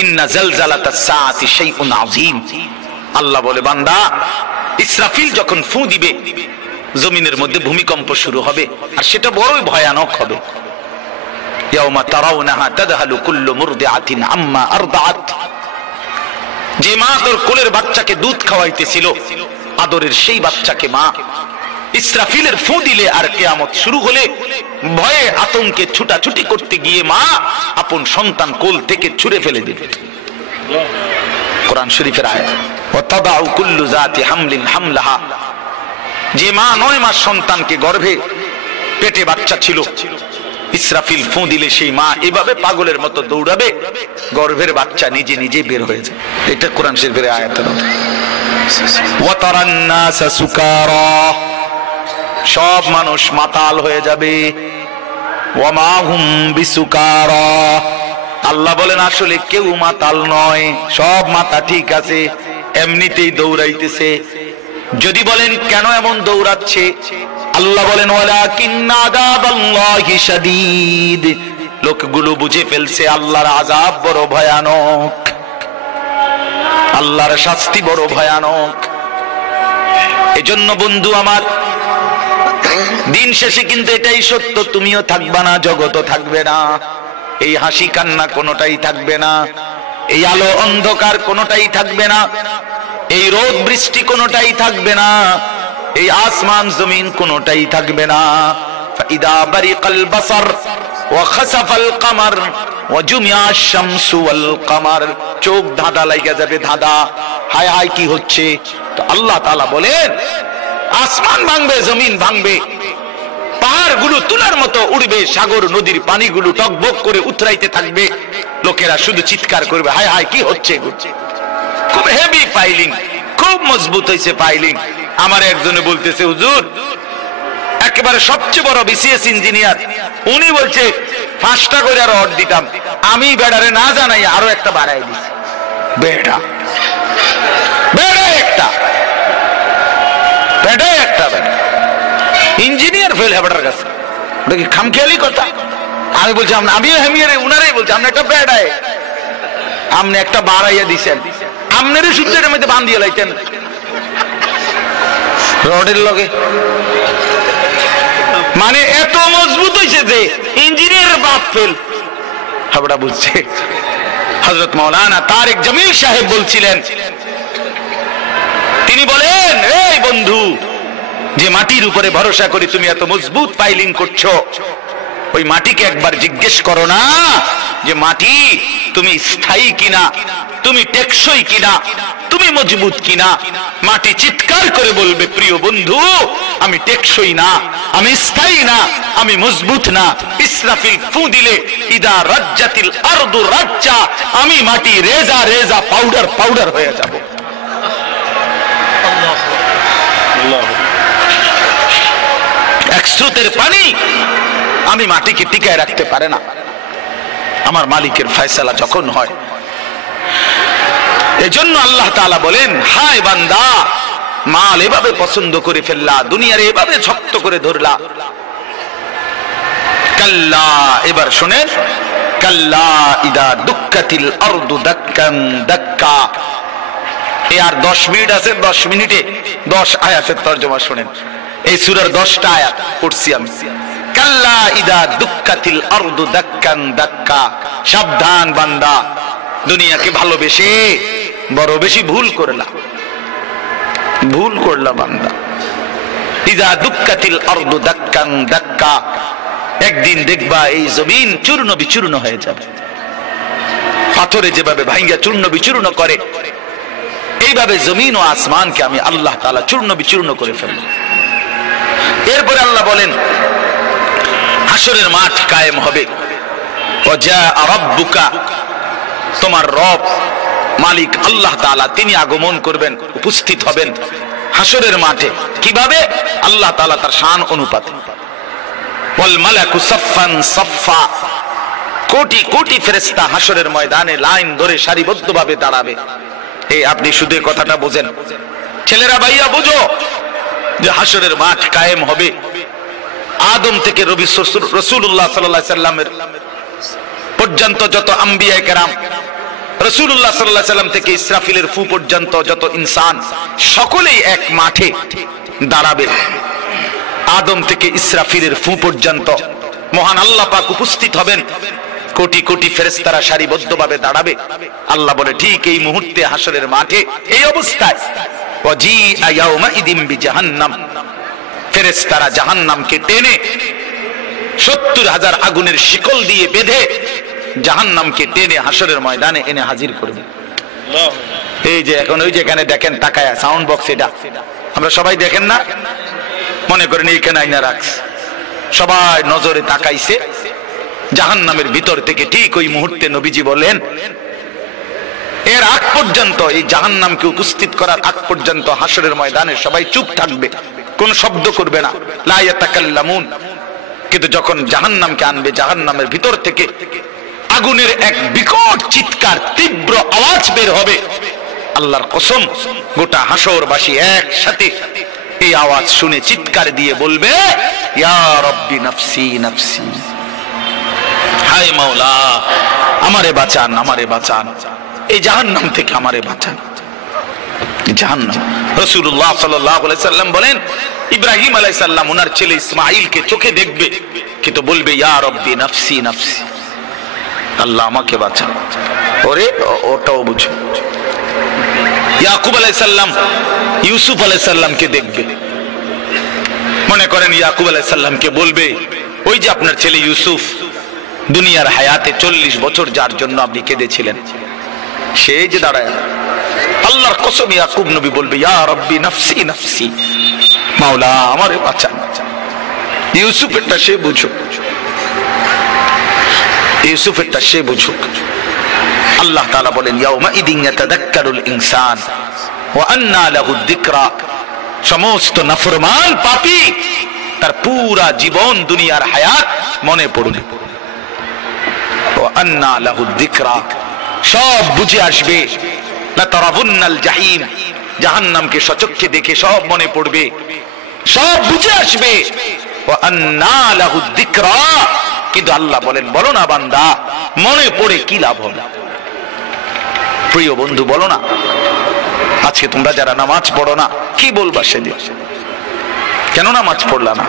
ইন্না জালজালাতাস সাআতি শাইউন আযীম। আল্লাহ বলে, বান্দা ইসরাফিল যখন ফু দিবে জমিনের মধ্যে ভূমিকম্প শুরু হবে, আর সেটা বড়ই ভয়ানক হবে। ইয়াউমা তারাউনাহা তাদহালু কুল্লু মুরদিআতিন আম্মা আরদাআত। যে মা তোর কোলের বাচ্চাকে দুধ খাওয়াইতেছিল, আদরের সেই বাচ্চাকে মা ইসরাফিলের ফু দিলে আর কিয়ামত শুরু হলে ভয়ে আতঙ্কে ছুটাছুটি করতে গিয়ে মা আপন সন্তান কোল থেকে ছুঁড়ে ফেলে দেবে। কোরআন শরীফের আয়াত। ওয়া তাদাউ কুল্লু যাতি হামলিন হামলাহা। যে মা 9 মাস সন্তানকে গর্ভে পেটে বাচ্চা ছিল, ইসরাফিল ফু দিলে সেই মা এভাবে পাগলের মতো দৌড়াবে, গর্ভের বাচ্চা নিজে নিজে বের হয়ে যায়। এটা কোরআন শরীফের আয়াত। ওয়া তারান নাসা সুকারা। সব মানুষ মাতাল হয়ে যাবে। ওয়া মা হুম বিসুকারা। আল্লাহ বলেন আসলে কেউ মাতাল নয়, সব মাথা ঠিক আছে, এমনিতেই দৌড়াইতেছে। যদি বলেন কেন এমন দৌড়াচ্ছে, আল্লাহ বলেন ওয়ালাকিন্না আযাবাল্লাহি শাদীদ। লোকগুলো বুঝে ফেলছে আল্লাহর আযাব বড় ভয়ানক, আল্লাহর শাস্তি বড় ভয়ানক। এজন্য বন্ধু আমার, দিন শেষে কিন্তু এটাই সত্য, তুমিও থাকবা না, জগতও থাকবে না। এই হাসি কান্না কোনোটাই থাকবে না, এই আলো অন্ধকার কোনোটাই থাকবে না, এই রোদ বৃষ্টি কোনোটাই থাকবে না, এই আসমান জমিন কোনোটাই থাকবে না। ফাইদা বারিকাল বাসার ওয়া খাসাফাল কামার ওয়া জুমিআশ শামসু ওয়াল কামার। চোখ ধাঁধা লাগা যাবে, ধাঁধা, হায় হায় কি হচ্ছে। তো আল্লাহ তাআলা বলেন আসমান ভাঙবে, জমিন ভাঙবে, পাহাড়গুলো তুলার মতো উড়বে, সাগর নদীর পানিগুলো টকবক করে উতরাইতে থাকবে, লোকেরা শুধু চিৎকার করবে হায় হায় কি হচ্ছে। খুব হেভি পাইলিং, খুব মজবুত হয়েছে পাইলিং। আমার একজনে বলতেছে, হুজুর একেবারে সবচেয়ে বড় বিসিএস ইঞ্জিনিয়ার, উনি বলছে 5টা করে রড দিতাম, আমি বেড়ারে না জানাই আরো একটা বাড়াই দিছি। বেড়া বেড়া একটা বেড়া একটা বেড়া ইঞ্জিনিয়ার ফেল হেবাটার কাছে, ওটা কি খামখেয়ালি কথা? আমি বলছি আমিও হেমিয়ারে উনারাই বলছি আপনি একটা বেড়ায়, আপনি একটা বাড়াইয়া দিছেন, আপনারই সূত্রের মধ্যে বান্ধিয়ে লাইতেন রডের লগে। মানে এত মজবুত হয়েছে যে ইঞ্জিনিয়ারের বাপ ফেল। হাবড়া বুঝছে। হযরত মাওলানা তারেক জামিল সাহেব বলছিলেন, তিনি বলেন এই বন্ধু, যে মাটির উপরে ভরসা করে তুমি এত মজবুত পাইলিং করছো, ওই মাটিকে একবার জিজ্ঞেস করো না যে মাটি তুমি স্থায়ী কিনা, তুমি টেকসই কিনা, তুমি মজবুত কিনা। মাটি চিৎকার করে বলবে প্রিয় বন্ধু আমি টেকসই না, আমি স্থায়ী না, আমি মজবুত না। ইসরাফিল ফু দিলে ইদা রাজ্জাতিল আরদু রাজ্জা, আমি মাটি রেজা রেজা পাউডার পাউডার হয়ে যাব। এক স্রোতের পানি আমি মাটিকে টিকায় রাখতে পারে না, আমার মালিকের ফয়সালা যখন হয়। এজন্য আল্লাহ তাআলা বলেন হায় বান্দা, মাল এভাবে পছন্দ করে ফেললা, দুনিয়ার এভাবে শক্ত করে ধরলা। কাল্লা, এবার শুনেন, কাল্লা ইদা দুক্কাতিল আরদু দাক্কান দাক্কা। এই আর 10 মিনিট আছে, 10 মিনিটে 10 আয়াতের তরজমা শুনেন। এই সূরার 10টা আয়াত পড়ছি আমি। কাল্লা ইদা দুক্কাতিল আরদু দাক্কান দাক্কা। সাবধান বান্দা, দুনিয়াকে ভালোবেসে বড় বেশি ভুল করলা, ভুল করলা বান্দা। ইদা দুক্কাতিল আরদু দাক্কান দাক্কা, একদিন দেখবা এই জমিন চূর্ণ বিচূর্ণ হয়ে যাবে। পাথরে যেভাবে ভাঙ্গা চূর্ণ বিচূর্ণ করে, এইভাবে জমিন ও আসমানকে আমি আল্লাহ তাআলা চূর্ণ বিচূর্ণ করে ফেলব। এরপরে আল্লাহ বলেন হাসরের মাঠ কায়েম হবে। ওয়াজা রাব্বুকা, তোমার রব মালিক আল্লাহ তাআলা তিনি আগমন করবেন, উপস্থিত হবেন হাসরের মাঠে। কিভাবে? আল্লাহ তাআলা তার শান অনুপাতে। ওয়াল মালাকু সাফফান সাফফা, কোটি কোটি ফেরেশতা হাসরের ময়দানে লাইন ধরে সারিবদ্ধভাবে দাঁড়াবে। এই আপনি শুধু কথাটা বোঝেন, ছেলেরা ভাইয়া বুঝো যে হাসরের মাঠ কায়েম হবে। আদম থেকে রাসূলুল্লাহ সাল্লাল্লাহু আলাইহি সাল্লামের পর্যন্ত যত আম্বিয়া কেরাম রাসূলুল্লাহ সাল্লাল্লাহু আলাইহি ওয়াসাল্লাম থেকে ইসরাফিলের ফু পর্যন্ত যত ইনসান সকলেই এক মাঠে দাঁড়াবে। আদম থেকে ইসরাফিলের ফু পর্যন্ত মহান আল্লাহ পাক উপস্থিত হবেন। কোটি কোটি ফেরেশতারা সারিবদ্ধভাবে দাঁড়াবে। আল্লাহ বলে ঠিক এই মুহূর্তে হাসরের মাঠে এই অবস্থায় ওয়াজিআ ইয়াউমাইদিন বিজাহান্নাম, ফেরেশতারা জাহান্নামকে টেনে 70,000 আগুনের শিকল দিয়ে বেঁধে জাহান্নামকে টেনে হাসরের ময়দানে এনে হাজির করবে। এই যে এখন ওই যেখানে দেখেন তাকায়া সাউন্ড বক্স, এটা আমরা সবাই দেখেন না, মনে করেন এইখানে আইনা রাখছে, সবাই নজরে তাকাইছে জাহান্নামের ভিতর থেকে। ঠিক ওই মুহূর্তে নবীজি বলেন এর আগ পর্যন্ত, এই জাহান্নামকে উপস্থিত করার আগ পর্যন্ত হাসরের ময়দানে সবাই চুপ থাকবে, কোন শব্দ করবে না, লা ইয়াতাকাল্লামুন। কিন্তু যখন জাহান্নামকে আনবে, জাহান্নামের ভিতর থেকে আগুনের এক বিকট চিৎকার, তীব্র আওয়াজ বের হবে। আল্লাহর কসম, গোটা হাসরবাসী একসাথে এই আওয়াজ শুনে চিৎকার দিয়ে বলবে ইয়া রব্বি নাফসি নাফসি, হায় মাওলা আমারে বাঁচান, আমারে বাঁচান, এই জাহান্নাম থেকে আমারে বাঁচান। জাহান্নাম, রাসূলুল্লাহ সাল্লাল্লাহু আলাইহি সাল্লাম বলেন ইব্রাহিম আলাইহিস সালাম ওনার ছেলে ইসমাঈলকে চোখে দেখবে, কিন্তু বলবে ইয়া রব্বি নাফসি নাফসি, আল্লাহ আমাকে বাঁচান। ওরে ওটাও বুঝো। ইয়াকুব আলাইহিস সালাম ইউসুফ আলাইহিস সালামকে দেখবে, মনে করেন ইয়াকুব আলাইহিস সালামকে বলবে ওই যে আপনার ছেলে ইউসুফ দুনিয়ার হায়াতে 40 বছর যার জন্য আপনি কেঁদেছিলেন, সেই যে দাঁড়ায়। আল্লাহর কসম ইয়াকুব নবী বলবে ইয়া রব্বি নাফসি নাফসি, মাওলা আমারে বাঁচান। ইউসুফেরটা সে বুঝুক, ইউসুফেরটা সে বুঝুক। আল্লাহ তাআলা বলেন ইয়াউমাইদিন ইয়াতাযাক্কারুল ইনসান ওয়া আন্না লাহু যিকরা, সমস্ত নাফরমান পাপী তার পুরা জীবন দুনিয়ার হায়াত মনে পড়বে। ওয়া আন্না লাহু যিকরা, সব বুঝে আসবে। লাতারাবুন্নাল জাহিম, জাহান্নামকে সচক্ষে দেখে সব মনে পড়বে, সব বুঝে আসবে। ওয়া আন্না লাহু যিকরা, কিন্তু আল্লাহ বলেন বলো না বান্দা মনে পড়ে কি লাভ হবে। প্রিয় বন্ধু বলো না, আজকে তোমরা যারা নামাজ পড়ো না কি বলবা সেদিন, কেন নামাজ পড়লা না?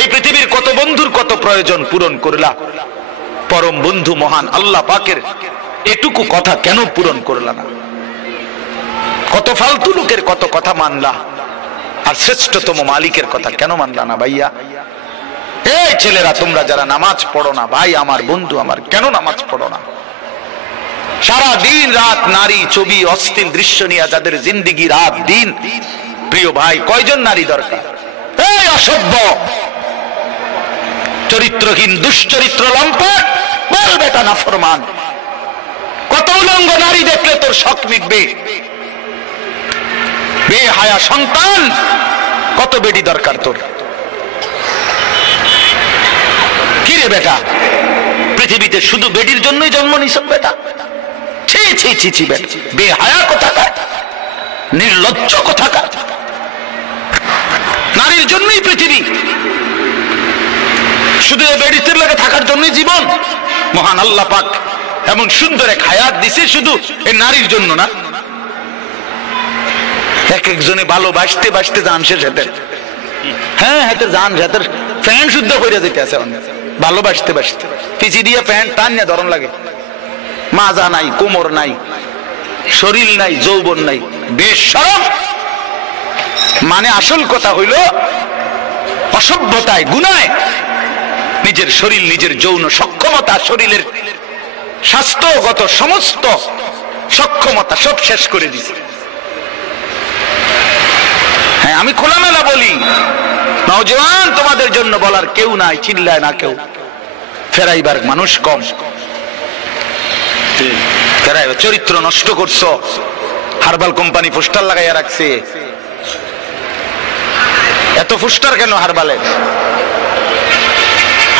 এই পৃথিবীর কত বন্ধুর কত প্রয়োজন পূরণ করলা, পরম বন্ধু মহান আল্লাহ পাকের এটুকু কথা কেন পূরণ করলা না? কত ফালতু লোকের কত কথা মানলা, আর শ্রেষ্ঠতম মালিকের কথা কেন মানলা না ভাইয়া? এই ছেলেরা তোমরা যারা নামাজ পড়ো না, ভাই আমার বন্ধু আমার, কেন নামাজ পড়ো না? সারা দিন রাত নারী ছবি অশ্লীল দৃশ্য নিয়ে যাদের জিন্দেগি রাত দিন, প্রিয় ভাই কয়জন নারী দরকার? এই অসভ্য চরিত্রহীন দুশ্চরিত্র লম্পট বল বেটা নাফরমান, কত উলঙ্গ নারী দেখলে তোর শখ মিটবে? বেহায়া সন্তান, কত বেডি দরকার তোর? কি রে বেটা, পৃথিবীতে শুধু বেডির জন্যই জন্ম নিছ বেটা? ছি ছি ছি ছি বেটা, বেহায়া কোথাকার, নির্লজ্জ কোথাকার। নারীর জন্যই পৃথিবী, শুধু এই বেডিতে লাগে থাকার জন্যই জীবন। মহান আল্লাহ পাক এমন সুন্দর এক হায়াত দিছে শুধু এই নারীর জন্য না। এক একজনে ভালোবাসতে বাসতে জান শেষ হাতের, হ্যাঁ হাতের জান হাতের প্যান্ট শুদ্ধ করে যেতে আছে ভালোবাসতে বাসতে, পিছি দিয়ে প্যান্ট টান নিয়ে ধরন লাগে, মাজা নাই, কোমর নাই, শরীর নাই, যৌবন নাই, বেশরম। মানে আসল কথা হইল অসভ্যতায় গুনায় নিজের শরীর, নিজের যৌন সক্ষমতা, শরীরের স্বাস্থ্যগত সমস্ত সক্ষমতা সব শেষ করে দিছে। হ্যাঁ আমি খোলামেলা বলি, নওজওয়ান তোমাদের জন্য বলার কেউ নাই, চিল্লায় না কেউ, ফেরাইবার মানুষ কম। চরিত্র নষ্ট করছো, হারবাল কোম্পানি পোস্টার লাগাইয়া রাখছে। এত পোস্টার কেন হারবালের?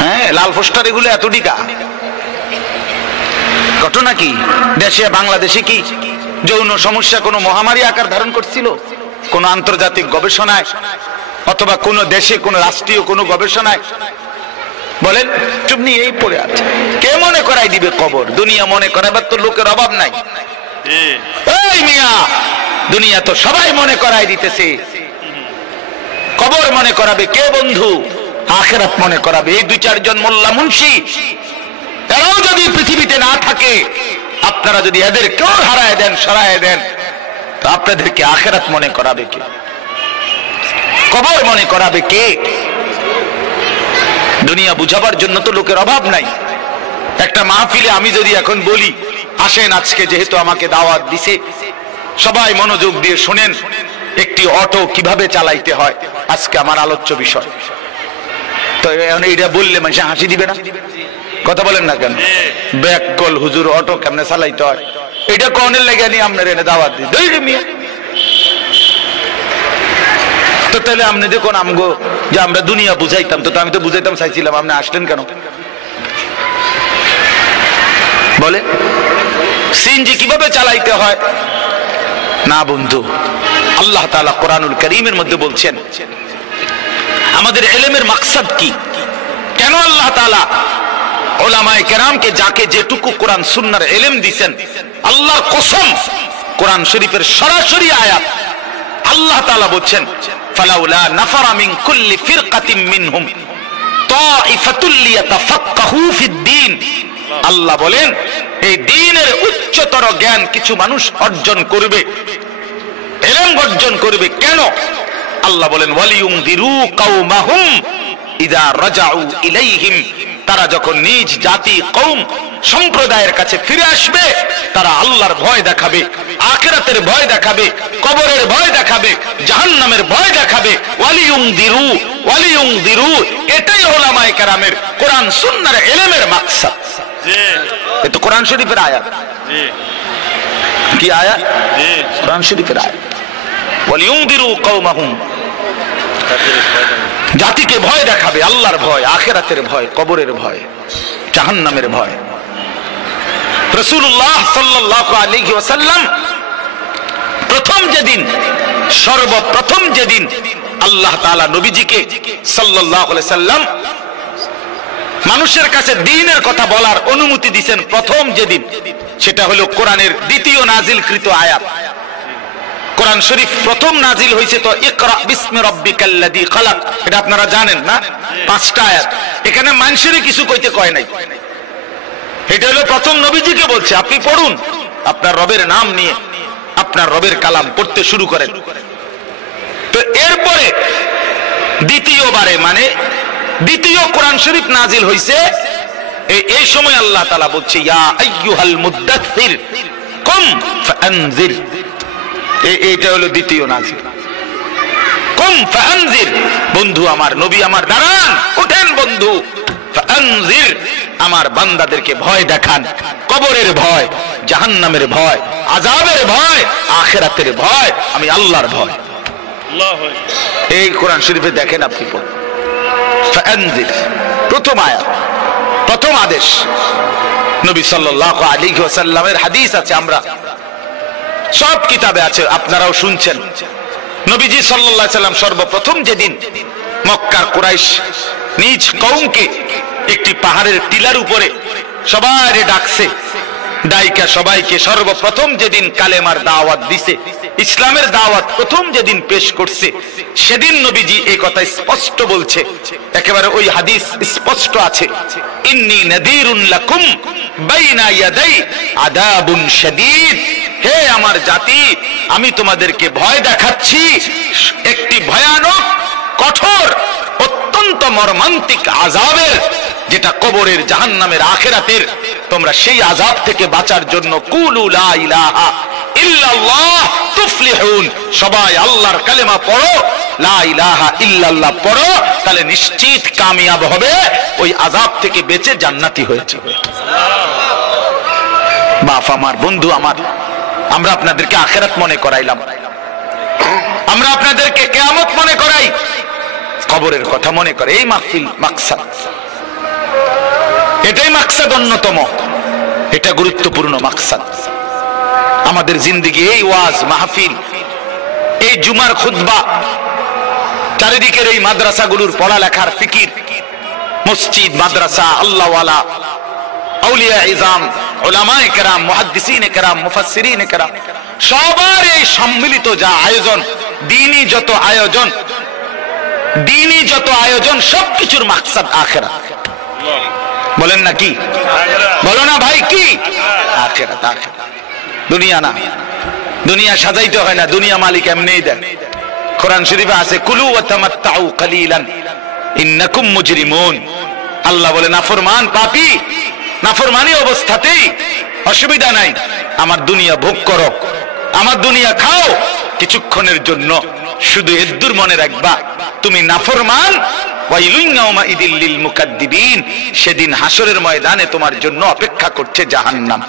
হ্যাঁ লাল পোস্টার এগুলো এত ডিকা, ঘটনা কি? দেশে বাংলাদেশে কি যৌন সমস্যা কোনো মহামারী আকার ধারণ করছিল? কোন আন্তর্জাতিক গবেষণায় অথবা কোন দেশে কোন রাষ্ট্রীয় কোন গবেষণায় বলেন চুপ নিয়েই পড়ে আছে। কে মনে করাই দিবে কবর? দুনিয়া মনে করাবার তো লোকের অভাব নাই। এই মিয়া, দুনিয়া তো সবাই মনে করাই দিতেছে। কবর মনে করাবে কে বন্ধু? আখিরাত মনে করাবে এই 2-4 জন মোল্লা মুন্সি। এরাও যদি পৃথিবীতে না থাকে, আপনারা যদি এদের কেউ হারায় দেন, সরায় দেন, তো আপনাদেরকে আখিরাত মনে করাবে কে? কবর মনে করাবে কে? দুনিয়া বুঝাবার জন্য তো লোকের অভাব নাই। একটা মাহফিলে আমি যদি এখন বলি আসেন আজকে যেহেতু আমাকে দাওয়াত দিছে, সবাই মনোযোগ দিয়ে শুনেন একটি অটো কিভাবে চালাইতে হয়, আজকে আমার আলোচ্য বিষয়। তো এটা বললে মানুষ হাসি দিবে না? কথা বলেন না কেন? ব্যাককল হুজুর অটো কেমনে চালাইতে হয় এটা কোনের লেগে নিয়ে আপনার এনে দাওয়াত দিই। তো তাহলে আপনি দেখুন আমগো যে আমরা দুনিয়া বুঝাইতাম, তো আমি তো বুঝাইতাম চাইছিলাম, আপনি আসলেন কেন? বলে সিএনজি কিভাবে চালাইতে হয় না বন্ধু, আল্লাহ তাআলা কোরআনুল কারীমের মধ্যে বলছেন আমাদের ইলমের মাকসাদ কি, কেন আল্লাহ তাআলা উলামায়ে কেরামকে যাকে যেটুকু কোরআন সুন্নাহর ইলম দিবেন, আল্লাহর কসম কোরআন শরীফের সরাসরি আয়াত আল্লাহ তাআলা বলছেন ফালাউলা নাফারা মিন কুল্লি ফিরকাতিন মিনহুম তাইফাতুল লিয়াতাফাক্কাহু ফিদ-দীন। আল্লাহ বলেন এই দ্বীনের উচ্চতর জ্ঞান কিছু মানুষ অর্জন করবে, ইলম অর্জন করবে। কেন? আল্লাহ বলেন ওয়ালিয়ুনযিরু কওমাহুম ইযা রাজাউ ইলাইহিম, তারা যখন নিজ জাতি কওম সম্প্রদায়ের কাছে ফিরে আসবে, তারা আল্লাহর ভয় দেখাবে, আখিরাতের ভয় দেখাবে, কবরের ভয় দেখাবে, জাহান্নামের ভয় দেখাবে। ওয়ালিয়ুনযিরু, এটাই উলামায়ে কেরামের কোরআন সুন্নাহর ইলমের মাকসাদ। জি, এটা কোরআন শরীফের আয়াত। জি, কি আয়াত? জি, কোরআন শরীফের আয়াত। ওয়ালিয়ুনযিরু কওমাহুম, জাতিকে ভয় দেখাবে, আল্লাহর ভয়, আখিরাতের ভয়, কবরের ভয়, জাহান্নামের ভয়। রাসূলুল্লাহ সাল্লাল্লাহু আলাইহি ওয়াসাল্লাম সর্বপ্রথম যেদিন আল্লাহ তাআলা নবীজিকে সাল্লাল্লাহু আলাইহি সাল্লাম মানুষের কাছে দ্বীনের কথা বলার অনুমতি দিবেন, প্রথম যেদিন, সেটা হলো কোরআনের দ্বিতীয় নাজিলকৃত আয়াত। কোরআন শরীফ প্রথম নাজিল হয়েছে তো ইকরা বিসমি রাব্বিকাল্লাযী খালাক, এটা আপনারা জানেন না? 5টা আয়াত। এখানে মানুষেরই কিছু কইতে কয় নাই, এটা হলো প্রথম নবীজিকে বলছে আপনি পড়ুন, আপনার রবের নাম নিয়ে আপনার রবের কালাম পড়তে শুরু করেন। তো এরপরে দ্বিতীয়বারে, মানে দ্বিতীয় কোরআন শরীফ নাজিল হয়েছে, এই সময় আল্লাহ তাআলা বলছে ইয়া আইয়ুহাল মুদ্দাথির কুম ফাআনজির, এইটা হলো দ্বিতীয় নাজিল। কুম ফাআনজির, বন্ধু আমার, নবী আমার, দাঁড়ান, উঠেন বন্ধু, ফাআনজির, আমার বান্দাদেরকে ভয় দেখান, কবরের ভয়, জাহান্নামের ভয়, আযাবের ভয়, আখিরাতের ভয়, আমি আল্লাহর ভয়। এই কোরআন শরীফে দেখেন আপনি ফাআনজির, প্রথম আয়াত, প্রথম আদেশ। নবী সাল্লাল্লাহু আলাইহি ওয়াসাল্লামের হাদিস আছে, আমরা সব কিতাবে আছে, আপনারাও শুনছেন। নবীজি সাল্লাল্লাহু আলাইহি সাল্লাম সর্বপ্রথম যেদিন মক্কার কুরাইশ নিজ কওমকে একটি পাহাড়ের টিলার উপরে সবাইকে ডাকছে, ডাইকা সবাইকে সর্বপ্রথম যেদিন কালেমার দাওয়াত দিছে, ইসলামের দাওয়াত প্রথম যেদিন পেশ করছে, সেদিন নবীজি এই কথা স্পষ্ট বলছে, একেবারে ওই হাদিস স্পষ্ট আছে, ইন্নী নাযীরুন লাকুম বাইনা ইয়াদাই আযাবুন শাদীদ, হে আমার জাতি, আমি তোমাদেরকে ভয় দেখাচ্ছি একটি ভয়ানক, কঠোর, অত্যন্ত মর্মান্তিক আযাবের, যেটা কবরের, জাহান্নামের, আখিরাতের। তোমরা সেই আযাব থেকে বাঁচার জন্য কুলু লা ইলাহা ইল্লাল্লাহ তুফলিহুন, সবাই আল্লাহর কালেমা পড়ো, লা ইলাহা ইল্লাল্লাহ পড়ো, তাহলে নিশ্চিত কামিয়াব হবে, ওই আযাব থেকে বেঁচে জান্নাতি হয়ে যাবে। বাপ আমার, বন্ধু আমার, আমরা আপনাদেরকে আখিরাত মনে করাইলাম, আমরা আপনাদেরকে কিয়ামত মনে করাই, কবরের কথা মনে করে। এই মাহফিল মাকসাদ, এটাই মাকসাদ অন্যতম, এটা গুরুত্বপূর্ণ মাকসাদ আমাদের জিন্দেগি। এই ওয়াজ মাহফিল, এই জুমার খুতবা, চারিদিকের এই মাদ্রাসাগুলোর পড়ালেখার ফিকির, মসজিদ, মাদ্রাসা, আল্লাহওয়ালা, আউলিয়া ইজাম, উলামায়ে কেরাম, মুহাদ্দিসিনে কেরাম, মুফাসসিরিনে কেরাম, সবার এই সম্মিলিত যা আয়োজন, দ্বীনি যত আয়োজন সবকিছুর মাকসাদ আখিরাত। বলেন না কি? বলো না ভাই, কি? আখিরাত। দুনিয়া না, দুনিয়া সাজাইতে হয় না, দুনিয়া মালিক এমনিই দেন। কোরআন শরীফে আছে কুলু ওয়া তামাত্তাউ কালিলান ইন্নাকুম মুজরিমুন। আল্লাহ বলে নাফরমান, পাপী, নাফরমানি অবস্থাতেই অসুবিধা নাই, আমার দুনিয়া ভোগ করো, আমার দুনিয়া খাও কিছুক্ষণের জন্য, শুধু এদ্দুর মনে রাখবা তুমি নাফরমান। ওয়াইলুন ইয়াউমাইদিল লিল মুকাদ্দিবিন, সেদিন হাসরের ময়দানে তোমার জন্য অপেক্ষা করছে জাহান্নাম।